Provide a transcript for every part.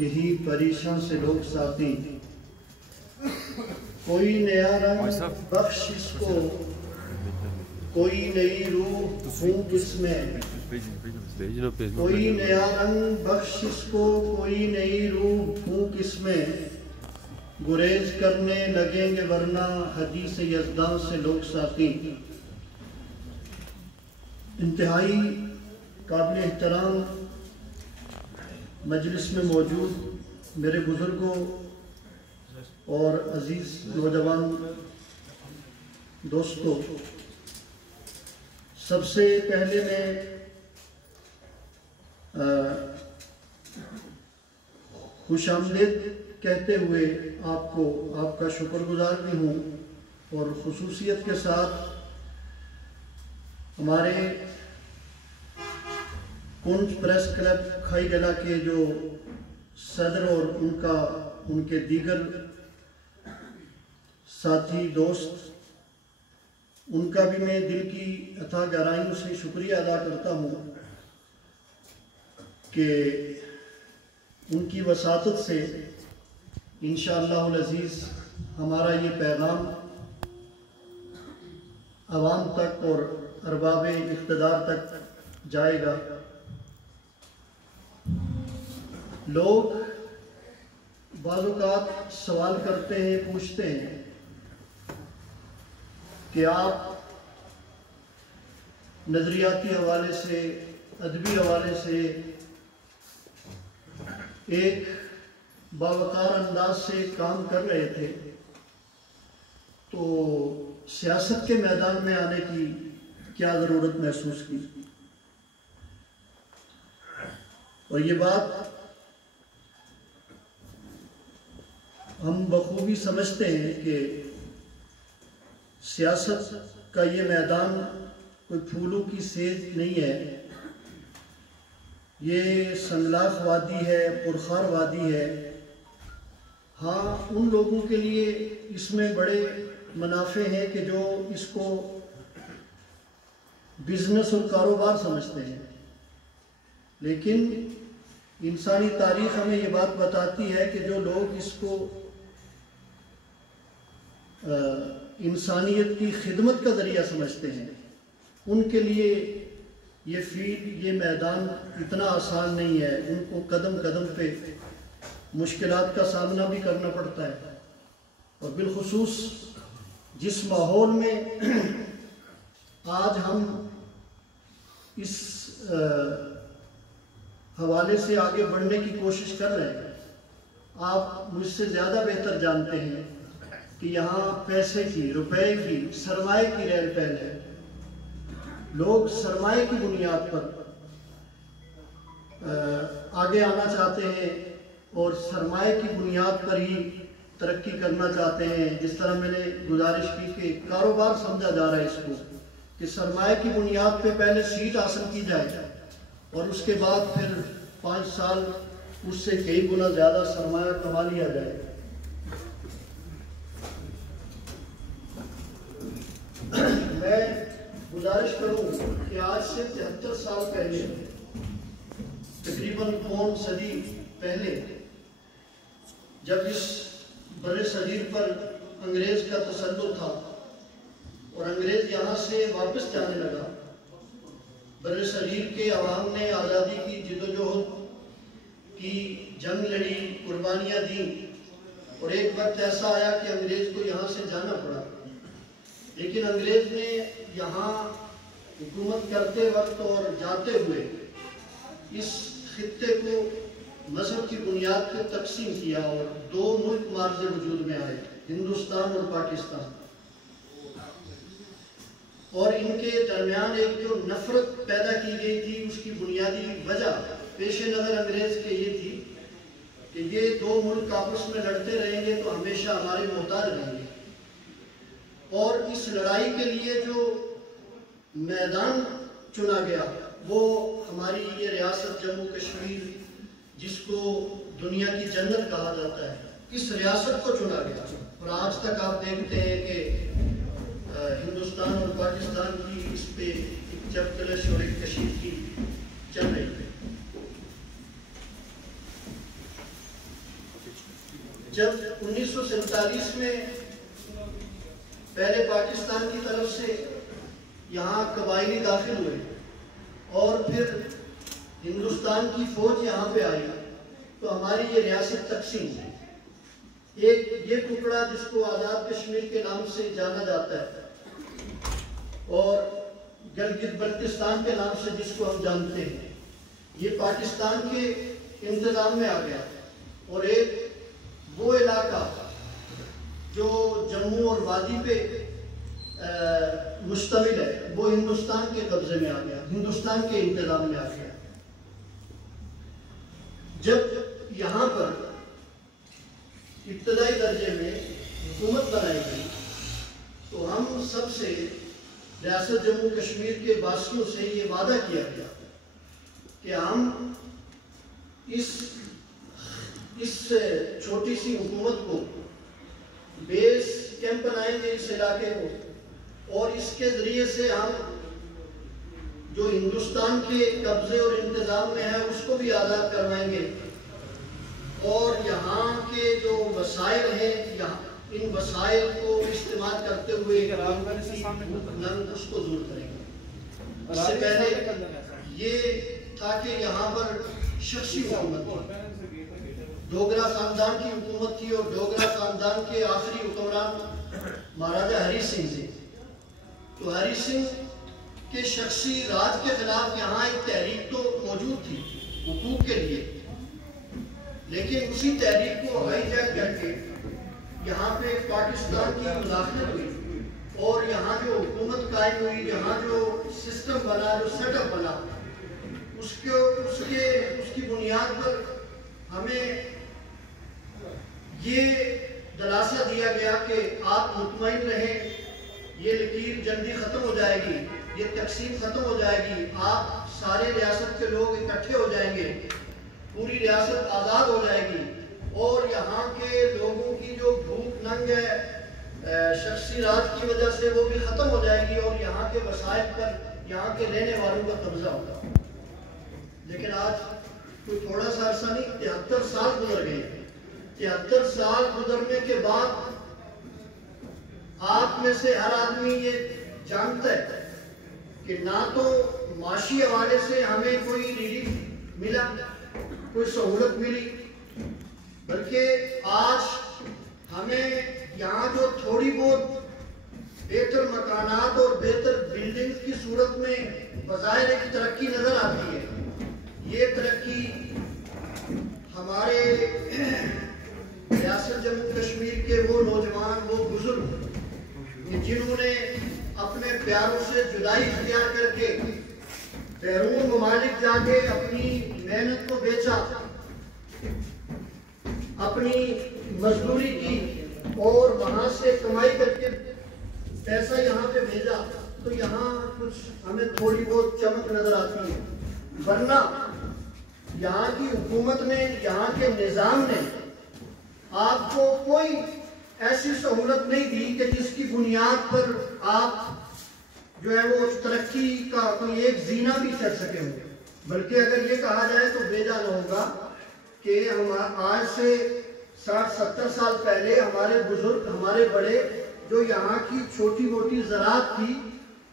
یہی پریشان سے لوگ ساتھی، کوئی نیا رنگ بخش اس کو، کوئی نئی روح پھونک اس میں، کوئی نیا رنگ بخش اس کو، کوئی نئی روح پھونک اس میں، گریز کرنے لگیں گے ورنہ حدیث یزداں سے لوگ ساتھی۔ انتہائی قابل احترام مجلس میں موجود میرے بزرگوں اور عزیز نوجوان دوستوں، سب سے پہلے میں خوش آمدید کہتے ہوئے آپ کا شکر گزار بھی ہوں، اور خصوصیت کے ساتھ ہمارے کنج پریس کلب کھائی گلا کے جو صدر اور ان کے دیگر ساتھی دوست، ان کا بھی میں دل کی اتھاہ گہرائیوں سے شکریہ ادا کرتا ہوں کہ ان کی وساطت سے انشاءاللہ العزیز ہمارا یہ پیغام عوام تک اور ارباب اقتدار تک جائے گا۔ لوگ بعض اوقات سوال کرتے ہیں، پوچھتے ہیں کہ آپ نظریاتی حوالے سے، ادبی حوالے سے ایک باوقار انداز سے کام کر رہے تھے، تو سیاست کے میدان میں آنے کی کیا ضرورت محسوس کی؟ اور یہ بات ہم بخوبی سمجھتے ہیں کہ سیاست کا یہ میدان کوئی پھولوں کی سیج نہیں ہے، یہ سنگلاخ وادی ہے، پرخار وادی ہے۔ ہاں، ان لوگوں کے لیے اس میں بڑے منافع ہیں کہ جو اس کو بزنس اور کاروبار سمجھتے ہیں، لیکن انسانی تاریخ ہمیں یہ بات بتاتی ہے کہ جو لوگ اس کو انسانیت کی خدمت کا ذریعہ سمجھتے ہیں، ان کے لیے یہ فیلڈ، یہ میدان اتنا آسان نہیں ہے۔ ان کو قدم قدم پہ مشکلات کا سامنا بھی کرنا پڑتا ہے، اور بالخصوص جس ماحول میں آج ہم اس حوالے سے آگے بڑھنے کی کوشش کر رہے ہیں، آپ مجھ سے زیادہ بہتر جانتے ہیں کہ یہاں پیسے کی، روپے کی، سرمایہ کی ریل پہل ہے۔ لوگ سرمایہ کی بنیاد پر آگے آنا چاہتے ہیں اور سرمایہ کی بنیاد پر ہی ترقی کرنا چاہتے ہیں۔ جس طرح میں نے گزارش کی کہ کاروبار سمجھا جا رہا ہے اس کو، کہ سرمایہ کی بنیاد پہ پہلے سیٹ حاصل کی جائے اور اس کے بعد پھر 5 سال اس سے کئی گنا زیادہ سرمایہ کما لیا جائے۔ میں گزارش کروں کہ آج سے 73 سال پہلے، تقریباً پون صدی پہلے، جب اس بر صغیر پر انگریز کا تسلط تھا اور انگریز یہاں سے واپس جانے لگا، بر صغیر کے عوام نے آزادی کی جدوجہد کی، جنگ لڑی، قربانیاں دیں، اور ایک وقت ایسا آیا کہ انگریز کو یہاں سے جانا پڑا۔ لیکن انگریز نے یہاں حکومت کرتے وقت اور جاتے ہوئے اس خطے کو مذہب کی بنیاد پہ تقسیم کیا، اور 2 ملک معرض وجود میں آئے، ہندوستان اور پاکستان، اور ان کے درمیان ایک جو نفرت پیدا کی گئی تھی، اس کی بنیادی وجہ پیش نظر انگریز کے یہ تھی کہ یہ 2 ملک آپس میں لڑتے رہیں گے تو ہمیشہ ہمارے محتاج رہیں گے، اور اس لڑائی کے لیے جو میدان چنا گیا وہ ہماری یہ ریاست جموں کشمیر، جس کو دنیا کی جنت کہا جاتا ہے، اس ریاست کو چنا گیا۔ اور آج تک آپ دیکھتے ہیں کہ ہندوستان اور پاکستان کی اس پہ ایک چپکلش اور ایک کشیدگی چل رہی ہے۔ جب 1947 میں پہلے پاکستان کی طرف سے یہاں قبائلی داخل ہوئے اور پھر ہندوستان کی فوج یہاں پہ آئی تو ہماری یہ ریاست تقسیم ہے. ایک یہ ٹکڑا جس کو آزاد کشمیر کے نام سے جانا جاتا ہے اور گلگت بلتستان کے نام سے جس کو ہم جانتے ہیں یہ پاکستان کے انتظام میں آ گیا اور ایک وہ علاقہ جو جموں اور وادی پہ مشتمل ہے وہ ہندوستان کے قبضے میں آ گیا, ہندوستان کے انتظام میں آ گیا. جب یہاں پر ابتدائی درجے میں حکومت بنائی گئی تو ہم سب سے ریاست جموں کشمیر کے باشندوں سے یہ وعدہ کیا گیا کہ ہم اس چھوٹی سی حکومت کو بیس کیمپ بنائیں گے اس علاقے کو اور اس کے ذریعے سے ہم جو ہندوستان کے قبضے اور انتظام میں ہے اس کو بھی آزاد کروائیں گے اور یہاں کے جو وسائل ہیں ان وسائل کو استعمال کرتے ہوئے اس کو دور کریں گے. اس سے پہلے یہ تھا کہ یہاں پر شخصی حکومت تھی, ڈوگرا خاندان کی حکومت تھی اور ڈوگرا خاندان کے آخری حکمران مہاراجا ہری سنگھ تھے. تو ہری سنگھ کے شخصی راج کے خلاف یہاں ایک تحریک تو موجود تھی حقوق کے لیے, لیکن اسی تحریک کو ہائی جیک کر کے یہاں پہ پاکستان کی مداخلت ہوئی اور یہاں جو حکومت قائم ہوئی, یہاں جو سسٹم بنا, جو سیٹ اپ بنا, اس کی بنیاد پر ہمیں یہ دلاسا دیا گیا کہ آپ مطمئن رہیں, یہ لکیر جلدی ختم ہو جائے گی, یہ تقسیم ختم ہو جائے گی, آپ سارے ریاست کے لوگ اکٹھے ہو جائیں گے, پوری ریاست آزاد ہو جائے گی اور یہاں کے لوگوں کی جو بھوک ننگ ہے شخصی راج کی وجہ سے وہ بھی ختم ہو جائے گی اور یہاں کے وسائل پر یہاں کے رہنے والوں کا قبضہ ہوگا. لیکن آج کوئی تھوڑا سا عرصہ نہیں, 73 سال گزر گئے. 73 سال گزرنے کے بعد آپ میں سے ہر آدمی یہ جانتا ہے کہ نہ تو معاشی حوالے سے ہمیں کوئی ریلیف ملا, کوئی سہولت ملی, بلکہ آج ہمیں یہاں جو تھوڑی بہت بہتر مکانات اور بہتر بلڈنگ کی صورت میں بظاہر ایک ترقی نظر آتی ہے, یہ ترقی ہمارے ریاست جموں کشمیر کے وہ نوجوان, وہ بزرگ جنہوں نے اپنے پیاروں سے جدائی اختیار کر کے بیرون ممالک جا کے اپنی محنت کو بیچا, اپنی مزدوری کی اور وہاں سے کمائی کر کے پیسہ یہاں پہ بھیجا, تو یہاں کچھ ہمیں تھوڑی بہت چمک نظر آتی ہے. ورنہ یہاں کی حکومت نے, یہاں کے نظام نے آپ کو کوئی ایسی سہولت نہیں دی کہ جس کی بنیاد پر آپ جو ہے وہ ترقی کا کوئی ایک زینہ بھی چڑھ سکے ہوں. بلکہ اگر یہ کہا جائے تو بے جان ہوگا کہ ہم آج سے 60-70 سال پہلے ہمارے بزرگ, ہمارے بڑے جو یہاں کی چھوٹی موٹی زراعت تھی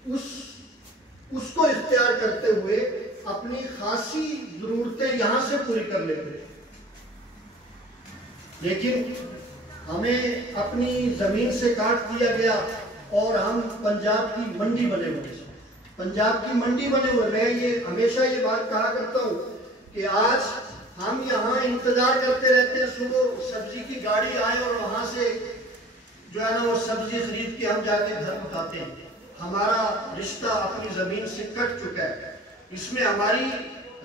اس کو اختیار کرتے ہوئے اپنی خاصی ضرورتیں یہاں سے پوری کر لیتے, لیکن ہمیں اپنی زمین سے کاٹ دیا گیا اور ہم پنجاب کی منڈی بنے ہوئے. پنجاب کی منڈی بنے ہوئے. میں یہ ہمیشہ یہ بات کہا کرتا ہوں کہ آج ہم یہاں انتظار کرتے رہتے ہیں صبح سبزی کی گاڑی آئے اور وہاں سے جو ہے نا وہ سبزی خرید کے ہم جا کے گھر پکاتے ہیں. ہمارا رشتہ اپنی زمین سے کٹ چکا ہے. اس میں ہماری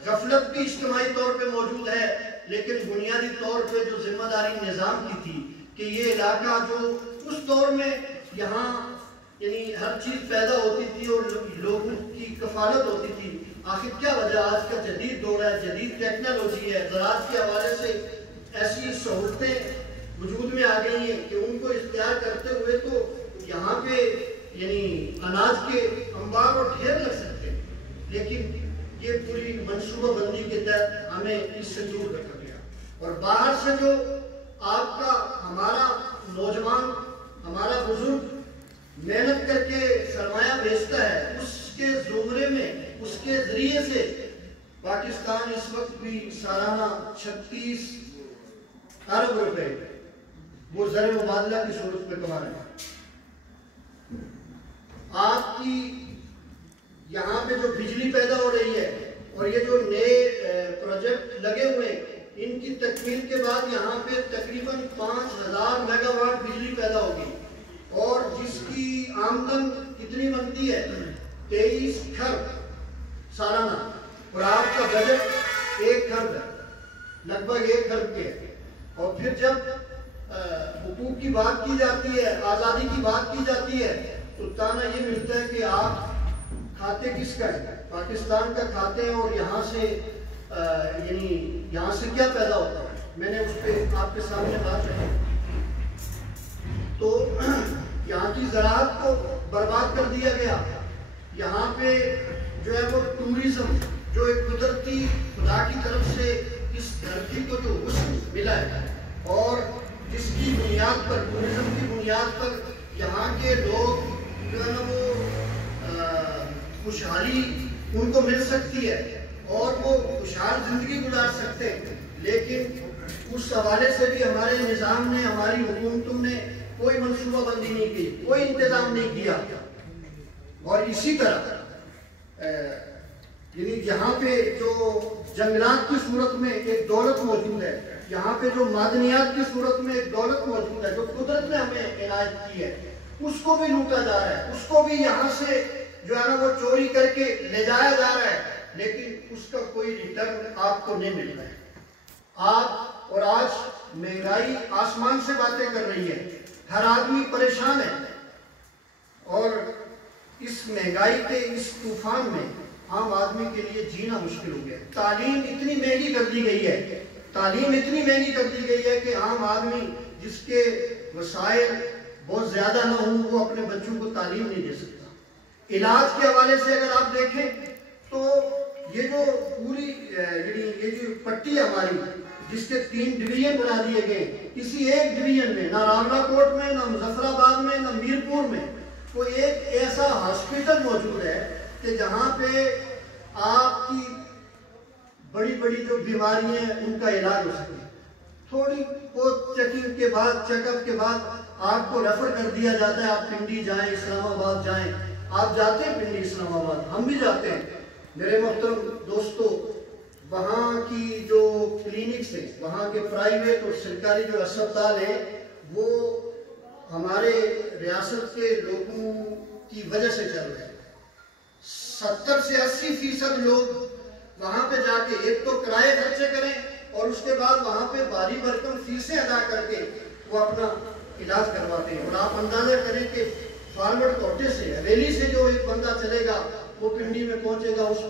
غفلت بھی اجتماعی طور پہ موجود ہے, لیکن بنیادی طور پہ جو ذمہ داری نظام کی تھی کہ یہ علاقہ جو اس دور میں یہاں یعنی ہر چیز پیدا ہوتی تھی اور لوگوں کی کفالت ہوتی تھی, آخر کیا وجہ آج کا جدید دور ہے, جدید ٹیکنالوجی ہے, زراعت کے حوالے سے ایسی سہولتیں وجود میں آ گئی ہیں کہ ان کو اختیار کرتے ہوئے تو یہاں پہ یعنی اناج کے انبار اور ڈھیر لگ سکتے ہیں, لیکن یہ پوری منصوبہ بندی کے تحت ہمیں اس سے دور رکھا گیا. اور باہر سے جو آپ کا ہمارا نوجوان ہمارا بزرگ محنت کر کے سرمایہ بھیجتا ہے، اس کے زمرے میں اس کے ذریعے سے پاکستان اس وقت بھی سالانہ 36 ارب روپے وہ زر مبادلہ کی صورت میں کما رہے ہیں۔ آپ کی یہاں پہ جو بجلی پیدا ہو رہی ہے اور یہ جو نئے پروجیکٹ لگے ہوئے ان کی تکمیل کے بعد یہاں پہ تقریباً 5000 میگا واٹ بجلی پیدا ہوگی، اور جس کی آمدن کتنی بنتی ہے 23 کھرب سالانہ، اور آپ کا بجٹ 1 کھرب ہے، لگ بھگ 1 کھرب کے ہے۔ اور پھر جب حقوق کی بات کی جاتی ہے، آزادی کی بات کی جاتی ہے، تو تانا یہ ملتا ہے کہ آپ کھاتے کس کا ہے؟ پاکستان کا کھاتے ہیں، اور یہاں سے یعنی یہاں سے کیا پیدا ہوتا ہے؟ میں نے اس پہ آپ کے سامنے بات رکھی۔ تو یہاں کی زراعت کو برباد کر دیا گیا، یہاں پہ جو ہے وہ ٹوریزم جو ایک قدرتی خدا کی طرف سے اس دھرتی کو جو حسن ملا ہے، اور جس کی بنیاد پر ٹوریزم کی بنیاد پر یہاں کے لوگ جو ہے نا وہ خوشحالی ان کو مل سکتی ہے اور وہ خوشحال زندگی گزار سکتے ہیں، لیکن اس حوالے سے بھی ہمارے نظام نے، ہماری حکومتوں نے کوئی منصوبہ بندی نہیں کی، کوئی انتظام نہیں کیا۔ اور اسی طرح یعنی یہاں پہ جو جنگلات کی صورت میں ایک دولت موجود ہے، یہاں پہ جو معدنیات کی صورت میں ایک دولت موجود ہے جو قدرت نے ہمیں عنایت کی ہے، اس کو بھی لوٹا جا رہا ہے، اس کو بھی یہاں سے جو ہے نا وہ چوری کر کے لے جایا جا رہا ہے، لیکن اس کا کوئی ریٹرن آپ کو نہیں مل رہا ہے۔ آپ اور آج مہنگائی آسمان سے باتیں کر رہی ہے، ہر آدمی پریشان ہے، اور اس مہنگائی کے اس طوفان میں عام آدمی کے لیے جینا مشکل ہو گیا۔ تعلیم اتنی مہنگی کر دی گئی ہے، تعلیم اتنی مہنگی کر دی گئی ہے کہ عام آدمی جس کے وسائل بہت زیادہ نہ ہوں وہ اپنے بچوں کو تعلیم نہیں دے سکتا۔ علاج کے حوالے سے اگر آپ دیکھیں تو یہ جو پوری یہ جو پٹی ہماری جس کے 3 ڈویژن بنا دیے گئے، کسی ایک ڈویژن میں نہ راولہ کوٹ میں، نہ مظفر آباد میں، نہ میرپور میں کوئی ایک ایسا ہاسپٹل موجود ہے کہ جہاں پہ آپ کی بڑی بڑی جو بیماریاں ہیں ان کا علاج ہو سکے۔ تھوڑی بہت چیکنگ کے بعد، چیک اپ کے بعد آپ کو ریفر کر دیا جاتا ہے، آپ پنڈی جائیں، اسلام آباد جائیں۔ آپ جاتے ہیں پنڈی، اسلام آباد، ہم بھی جاتے ہیں میرے محترم دوستو۔ وہاں کی جو کلینکس ہیں، وہاں کے پرائیویٹ اور سرکاری جو اسپتال ہیں، وہ ہمارے ریاست کے لوگوں کی وجہ سے چل رہے ہیں۔ 70 سے 80% لوگ وہاں پہ جا کے ایک تو کرائے خرچے کریں، اور اس کے بعد وہاں پہ بھاری بھرکم فیسیں ادا کر کے وہ اپنا علاج کرواتے ہیں۔ اور آپ اندازہ کریں کہ فارورڈ کوٹے سے، حویلی سے جو ایک بندہ چلے گا وہ پنڈی میں پہنچے گا، اس